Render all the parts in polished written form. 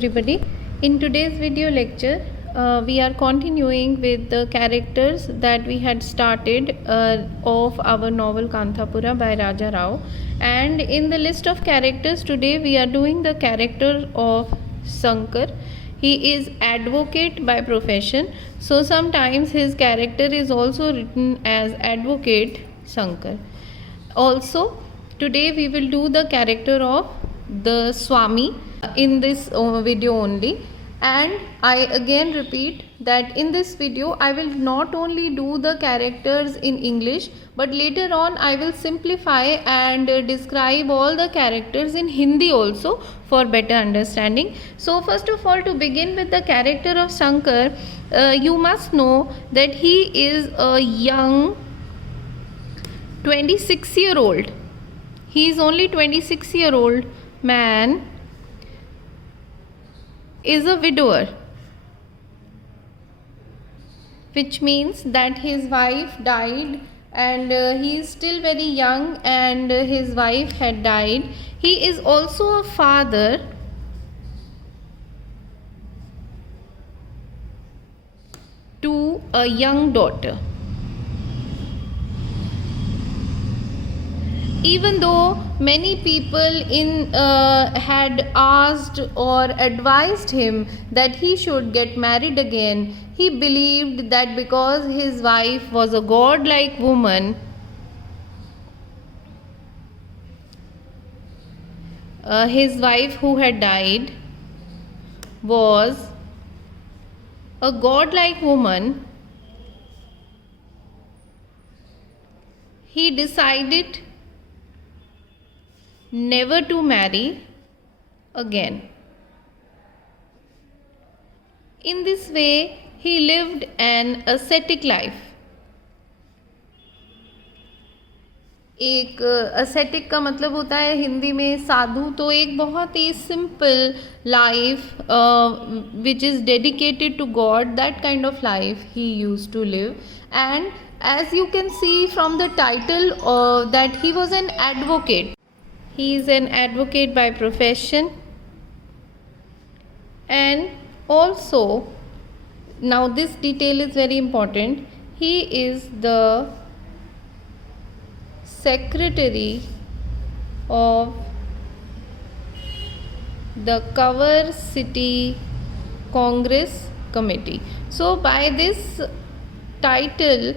everybody. In today's video lecture, we are continuing with the characters that we had started of our novel Kanthapura by Raja Rao. And in the list of characters today, we are doing the character of Sankar. He is advocate by profession, so sometimes his character is also written as Advocate Sankar. Also, today we will do the character of the Swami in this video only. And I again repeat that in this video I will not only do the characters in English, but later on I will simplify and describe all the characters in Hindi also for better understanding. So first of all, to begin with the character of Sankar, you must know that he is a young 26-year-old. He is only 26-year-old man, is a widower, which means that his wife died and he is still very young and his wife had died. He is also a father to a young daughter. Even though many people had asked or advised him that he should get married again, he believed that because his wife was a godlike woman, his wife who had died was a godlike woman, he decided never to marry again. In this way, he lived an ascetic life. एक ascetic का मतलब होता है हिंदी में साधु, तो एक बहुत ही simple life which is dedicated to God, that kind of life he used to live. And as you can see from the title that he was an advocate. He is an advocate by profession, and also, now this detail is very important, he is the secretary of the Cover City Congress Committee. So by this title,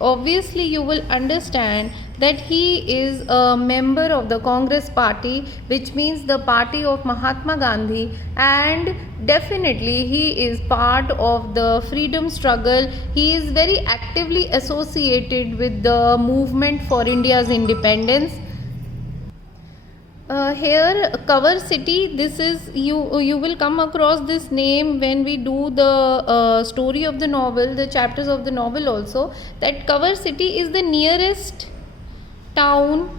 obviously you will understand that he is a member of the Congress party, which means the party of Mahatma Gandhi, and definitely he is part of the freedom struggle. He is very actively associated with the movement for India's independence. Here Cover City, this is you will come across this name when we do the story of the novel, the chapters of the novel also, that Cover City is the nearest town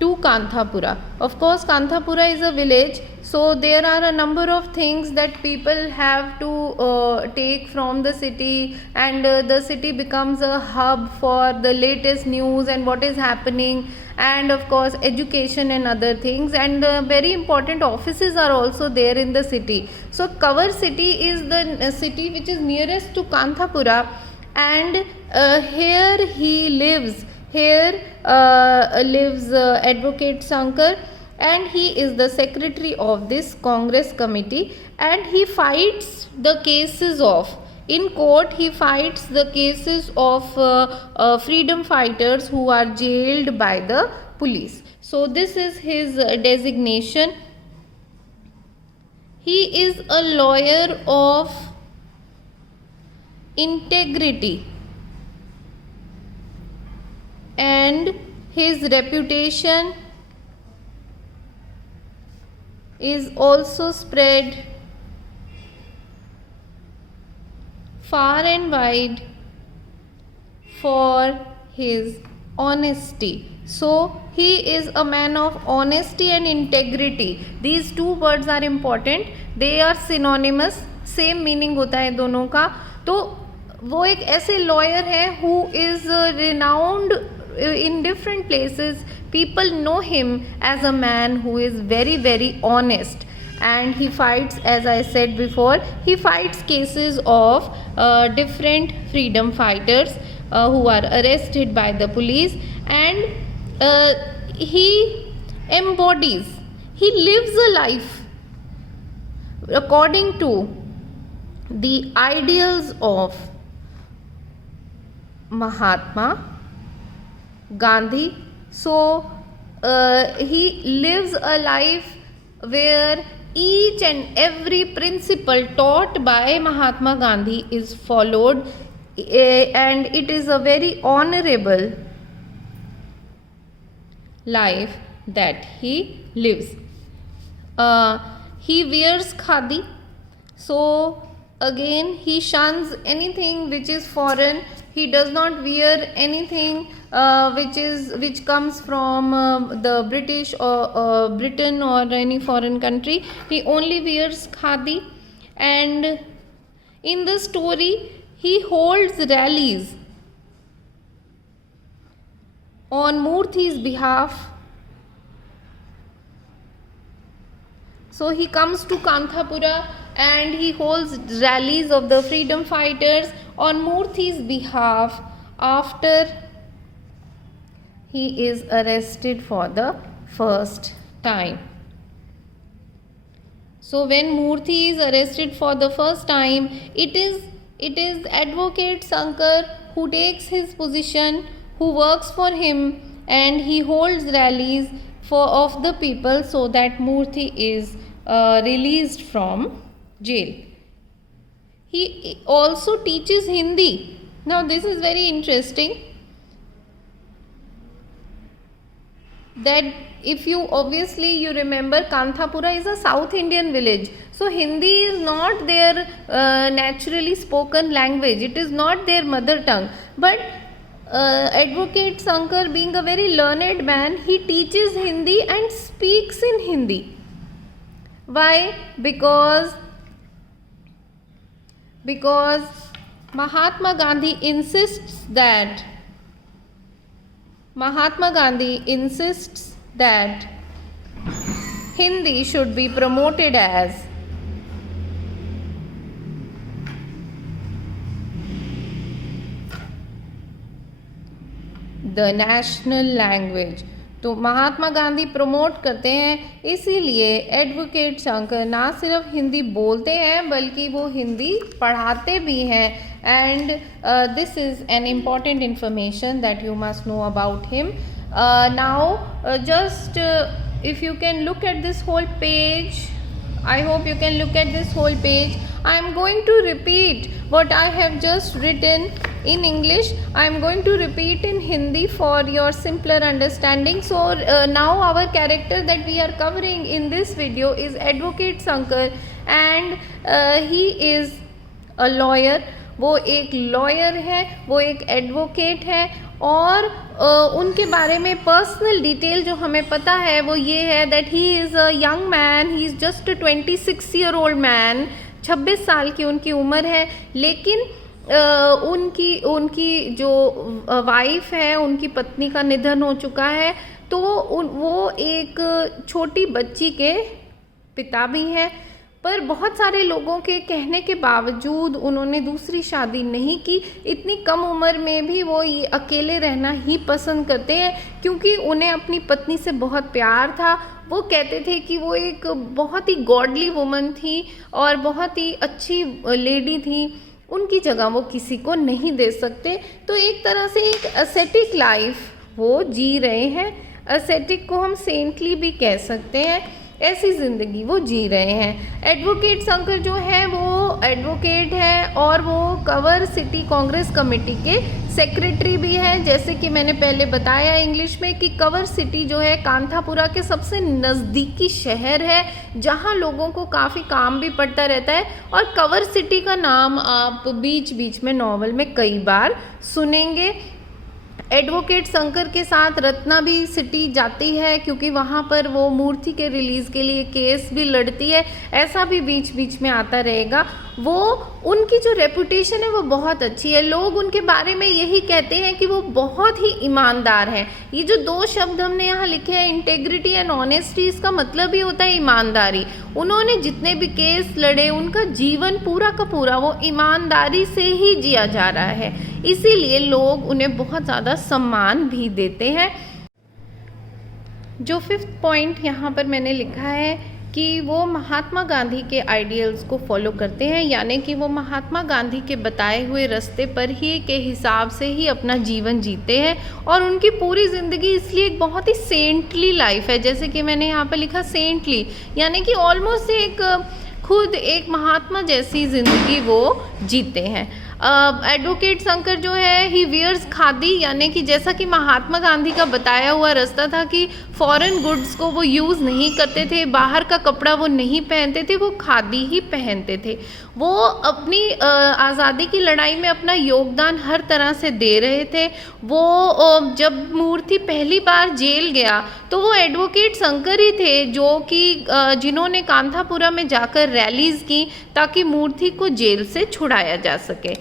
to Kanthapura. Of course, Kanthapura is a village, so there are a number of things that people have to take from the city, and the city becomes a hub for the latest news and what is happening, and of course education and other things, and very important offices are also there in the city. So Cover City is the city which is nearest to Kanthapura, and here he lives. Here lives Advocate Sankar, and he is the secretary of this Congress committee, and he fights the cases of, in court he fights the cases of freedom fighters who are jailed by the police. So this is his designation. He is a lawyer of integrity, and his reputation is also spread far and wide for his honesty. So he is a man of honesty and integrity. These two words are important. They are synonymous, same meaning होता है दोनों का. तो वो एक ऐसे lawyer है who is renowned in different places. People know him as a man who is very, very honest. and he fights, as I said before, he fights cases of different freedom fighters who are arrested by the police, and he embodies, he lives a life according to the ideals of Mahatma Gandhi. So he lives a life where each and every principle taught by Mahatma Gandhi is followed, and it is a very honorable life that he lives. He wears khadi, so again he shuns anything which is foreign. He does not wear anything which comes from the British or Britain or any foreign country. He only wears khadi, and in the story he holds rallies on Murthy's behalf. So he comes to Kanthapura and he holds rallies of the freedom fighters on Murthy's behalf after he is arrested for the first time. So when Murthy is arrested for the first time, it is Advocate Sankar who takes his position, who works for him, and he holds rallies of the people so that Murthy is released from jail. He also teaches Hindi. Now this is very interesting, that if you remember, Kanthapura is a South Indian village, so Hindi is not their naturally spoken language, it is not their mother tongue, but Advocate Sankar, being a very learned man, he teaches Hindi and speaks in Hindi. Why? Because Mahatma Gandhi insists that Hindi should be promoted as the national language. तो Mahatma Gandhi promote करते हैं, इसीलिए advocate Shankar ना सिर्फ हिंदी बोलते हैं बल्कि वो हिंदी पढ़ाते भी हैं. And this is an important information that you must know about him. Now just if you can look at this whole page, I hope you can look at this whole page. I am going to repeat what I have just written in English. I am going to repeat in Hindi for your simpler understanding. So now our character that we are covering in this video is Advocate Sankar, and he is a lawyer. वो एक lawyer है, वो एक advocate है, और उनके बारे में पर्सनल डिटेल जो हमें पता है वो ये है that he is a young man, he is just 26-year-old man. 26 साल की उनकी उम्र है, लेकिन उनकी जो वाइफ है, उनकी पत्नी का निधन हो चुका है, तो वो एक छोटी बच्ची के पिता भी हैं. पर बहुत सारे लोगों के कहने के बावजूद उन्होंने दूसरी शादी नहीं की. इतनी कम उम्र में भी वो ये अकेले रहना ही पसंद करते हैं, क्योंकि उन्हें अपनी पत्नी से बहुत प्यार था. वो कहते थे कि वो एक बहुत ही गॉडली वुमन थी और बहुत ही अच्छी लेडी थी, उनकी जगह वो किसी को नहीं दे सकते. तो एक तरह से एक एसेटिक लाइफ वो जी रहे हैं. एसेटिक को हम सेंटली भी कह सकते हैं, ऐसी ज़िंदगी वो जी रहे हैं. एडवोकेट शंकर जो है वो एडवोकेट है और वो कवर सिटी कांग्रेस कमेटी के सेक्रेटरी भी है. जैसे कि मैंने पहले बताया इंग्लिश में कि कवर सिटी जो है कांथापुरा के सबसे नज़दीकी शहर है, जहां लोगों को काफ़ी काम भी पड़ता रहता है. और कवर सिटी का नाम आप बीच बीच में नॉवल में कई बार सुनेंगे. एडवोकेट शंकर के साथ रत्ना भी सिटी जाती है, क्योंकि वहाँ पर वो मूर्ति के रिलीज़ के लिए केस भी लड़ती है. ऐसा भी बीच बीच में आता रहेगा. वो उनकी जो रेपुटेशन है वो बहुत अच्छी है, लोग उनके बारे में यही कहते हैं कि वो बहुत ही ईमानदार हैं। ये जो दो शब्द हमने यहाँ लिखे हैं, इंटेग्रिटी एंड ऑनेस्टी, इसका मतलब ही होता है ईमानदारी। उन्होंने जितने भी केस लड़े, उनका जीवन पूरा का पूरा वो ईमानदारी से ही जिया जा रहा है, इसीलिए लोग उन्हें बहुत ज़्यादा सम्मान भी देते हैं। जो 5th पॉइंट यहाँ पर मैंने लिखा है कि वो महात्मा गांधी के आइडियल्स को फॉलो करते हैं, यानी कि वो महात्मा गांधी के बताए हुए रास्ते पर ही के हिसाब से ही अपना जीवन जीते हैं, और उनकी पूरी ज़िंदगी इसलिए एक बहुत ही सेंटली लाइफ है। जैसे कि मैंने यहाँ पर लिखा सेंटली, यानी कि ऑलमोस्ट एक खुद एक महात्मा जैसी ज़िंदगी वो जीते हैं। एडवोकेट शंकर जो है, ही वियर्स खादी, यानी कि जैसा कि महात्मा गांधी का बताया हुआ रास्ता था कि फॉरेन गुड्स को वो यूज़ नहीं करते थे, बाहर का कपड़ा वो नहीं पहनते थे, वो खादी ही पहनते थे। वो अपनी आज़ादी की लड़ाई में अपना योगदान हर तरह से दे रहे थे। वो जब मूर्ति पहली बार जेल गया तो वो एडवोकेट शंकर ही थे जो कि जिन्होंने कांथापुरा में जाकर रैलीज़ की ताकि मूर्ति को जेल से छुड़ाया जा सके।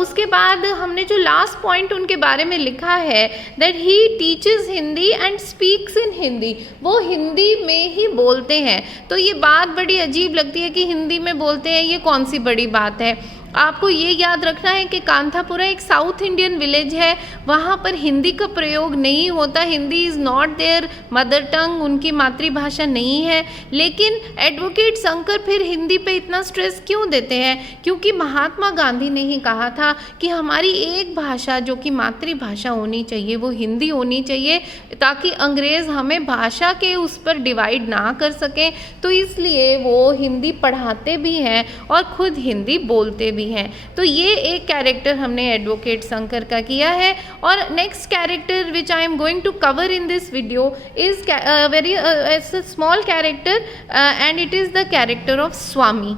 उसके बाद हमने जो लास्ट पॉइंट उनके बारे में लिखा है, that he teaches Hindi and speaks in Hindi, वो हिंदी में ही बोलते हैं। तो ये बात बड़ी अजीब लगती है कि हिंदी में बोलते हैं, ये कौन सी बड़ी बात है। आपको ये याद रखना है कि कांथापुरा एक साउथ इंडियन विलेज है, वहाँ पर हिंदी का प्रयोग नहीं होता, Hindi is not there mother tongue, उनकी मातृभाषा नहीं है। लेकिन एडवोकेट शंकर फिर हिंदी पे इतना स्ट्रेस क्यों देते हैं? क्योंकि महात्मा गांधी ने ही कहा था कि हमारी एक भाषा जो कि मातृभाषा होनी चाहिए वो हिंदी होनी चाहिए, ताकि अंग्रेज़ हमें भाषा के उस पर डिवाइड ना कर सकें। तो इसलिए वो हिंदी पढ़ाते भी हैं और खुद हिंदी बोलते भी हैं। तो ये एक कैरेक्टर हमने एडवोकेट शंकर का किया है। और next character which I am going to cover in this video is very small character and it is the character of Swami.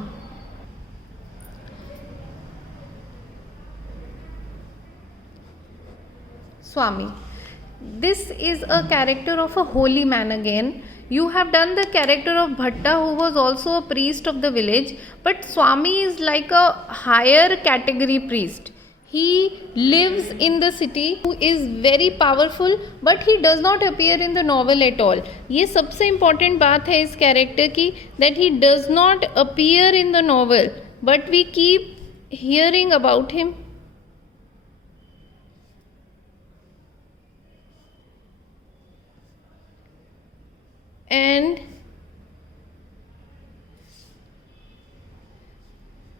Swami. This is a character of a holy man again. You have done the character of Bhatta, who was also a priest of the village, but Swami is like a higher category priest. He lives in the city, who is very powerful, but he does not appear in the novel at all. ये सबसे important बात है इस character की, that he does not appear in the novel, but we keep hearing about him. And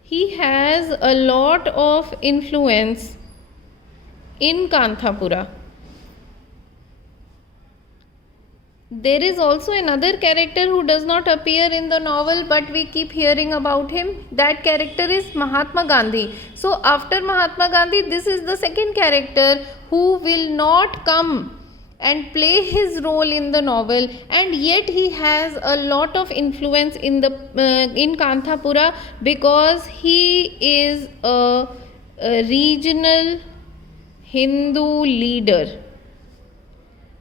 he has a lot of influence in Kanthapura. There is also another character who does not appear in the novel, but we keep hearing about him. That character is Mahatma Gandhi. So after Mahatma Gandhi, this is the second character who will not come and play his role in the novel, and yet he has a lot of influence in the in Kanthapura, because he is a regional Hindu leader,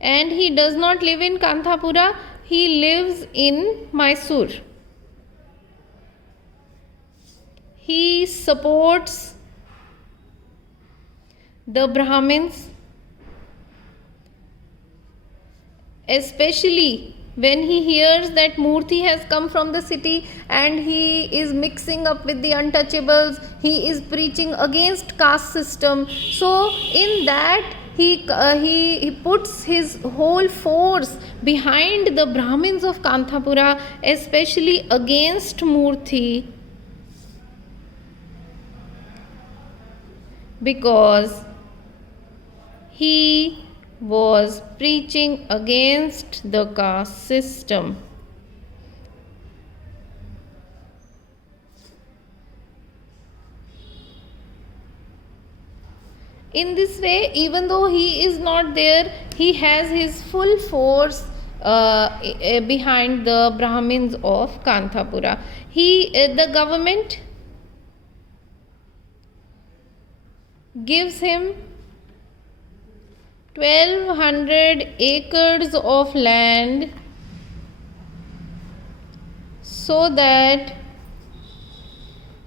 and he does not live in Kanthapura, he lives in Mysore. He supports the Brahmins, especially when he hears that Murthy has come from the city and he is mixing up with the untouchables, he is preaching against caste system. So in that he puts his whole force behind the Brahmins of Kanthapura, especially against Murthy, because he was preaching against the caste system. In this way, even though he is not there, he has his full force behind the Brahmins of Kanthapura. The government gives him 1200 acres of land so that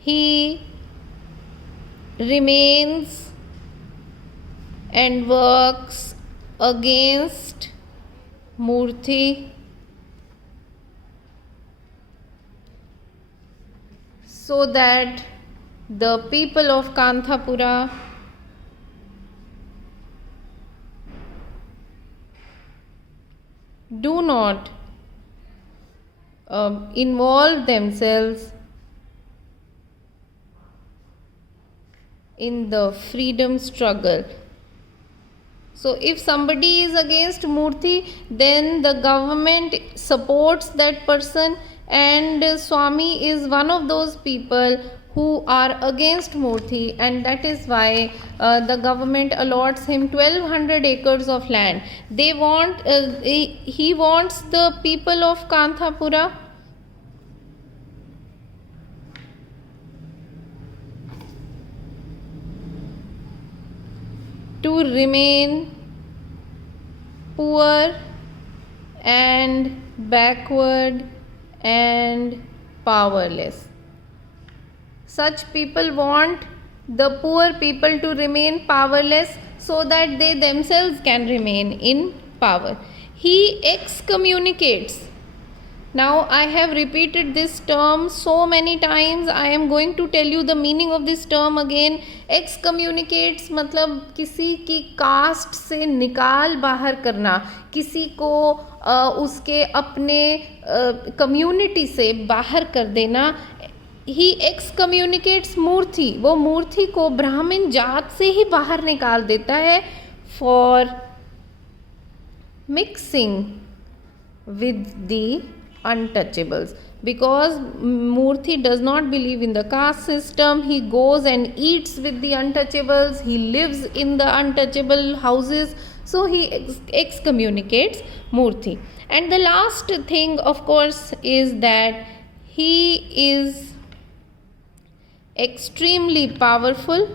he remains and works against Murthy so that the people of Kanthapura do not involve themselves in the freedom struggle. So if somebody is against Murthy, then the government supports that person, and Swami is one of those people who are against Murthy, and that is why the government allots him 1200 acres of land. They want he wants the people of Kanthapura to remain poor and backward and powerless. Such people want the poor people to remain powerless so that they themselves can remain in power. He excommunicates. Now I have repeated this term so many times. I am going to tell you the meaning of this term again. Excommunicates मतलब किसी की cast से निकाल बाहर करना, किसी को उसके अपने कम्युनिटी से बाहर कर देना. ही excommunicates मूर्थी, वो मूर्थी को ब्राह्मण जात से ही बाहर निकाल देता है for mixing with the untouchables. Because Murthy does not believe in the caste system, he goes and eats with the untouchables, he lives in the untouchable houses, so he excommunicates Murthy. And the last thing, of course, is that he is extremely powerful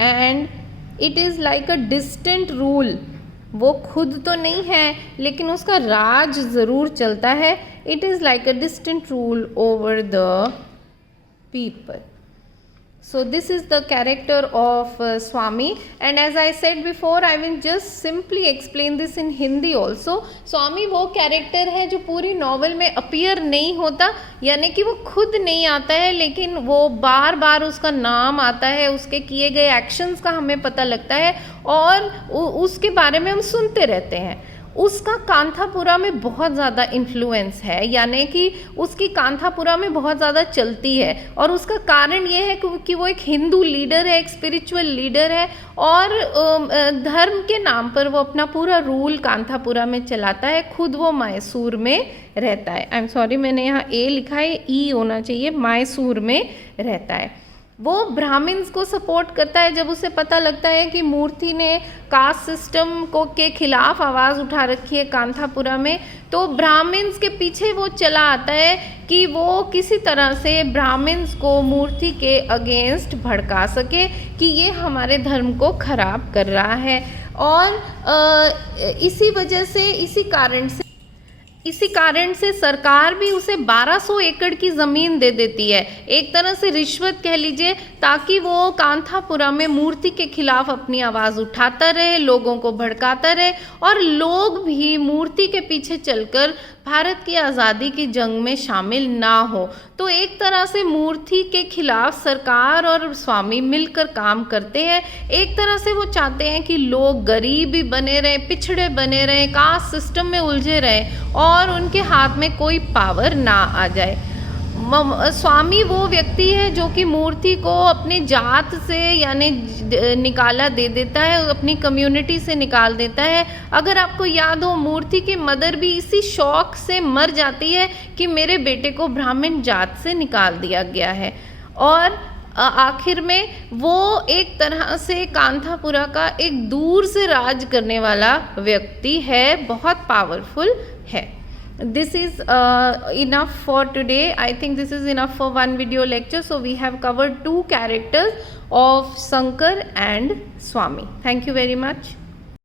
and it is like a distant rule. वो खुद तो नहीं है लेकिन उसका राज ज़रूर चलता है. It is like a distant rule over the people. So this is the character of Swami, and as I said before, I will just simply explain this in Hindi also. Swami वो character है जो पूरी novel में appear नहीं होता, यानी कि वो खुद नहीं आता है, लेकिन वो बार बार उसका नाम आता है, उसके किए गए एक्शंस का हमें पता लगता है और उसके बारे में हम सुनते रहते हैं. उसका कांथापुरा में बहुत ज़्यादा इन्फ्लुएंस है, यानी कि उसकी कांथापुरा में बहुत ज़्यादा चलती है. और उसका कारण ये है कि वो एक हिंदू लीडर है, एक स्पिरिचुअल लीडर है और धर्म के नाम पर वो अपना पूरा रूल कांथापुरा में चलाता है. खुद वो मैसूर में रहता है. आई एम सॉरी, मैंने यहाँ ए लिखा है, ई होना चाहिए. मैसूर में रहता है. वो ब्राह्मण्स को सपोर्ट करता है. जब उसे पता लगता है कि मूर्ति ने कास्ट सिस्टम को के खिलाफ आवाज़ उठा रखी है कांथापुरा में, तो ब्राह्मण्स के पीछे वो चला आता है कि वो किसी तरह से ब्राह्मण्स को मूर्ति के अगेंस्ट भड़का सके कि ये हमारे धर्म को खराब कर रहा है. और इसी वजह से, इसी कारण से सरकार भी उसे 1200 एकड़ की ज़मीन दे देती है, एक तरह से रिश्वत कह लीजिए, ताकि वो कांथापुरा में मूर्ति के खिलाफ अपनी आवाज़ उठाता रहे, लोगों को भड़काता रहे और लोग भी मूर्ति के पीछे चलकर भारत की आज़ादी की जंग में शामिल ना हो. तो एक तरह से मूर्ति के खिलाफ सरकार और स्वामी मिलकर काम करते हैं. एक तरह से वो चाहते हैं कि लोग गरीब ही बने रहें, पिछड़े बने रहें, कास्ट सिस्टम में उलझे रहें और उनके हाथ में कोई पावर ना आ जाए. स्वामी वो व्यक्ति है जो कि मूर्ति को अपने जात से यानी निकाला दे देता है, अपनी कम्युनिटी से निकाल देता है. अगर आपको याद हो, मूर्ति की मदर भी इसी शौक से मर जाती है कि मेरे बेटे को ब्राह्मण जात से निकाल दिया गया है. और आखिर में वो एक तरह से कांथापुरा का एक दूर से राज करने वाला व्यक्ति है, बहुत पावरफुल है. This is enough for today. I think this is enough for one video lecture. So we have covered two characters of Shankar and Swami. Thank you very much.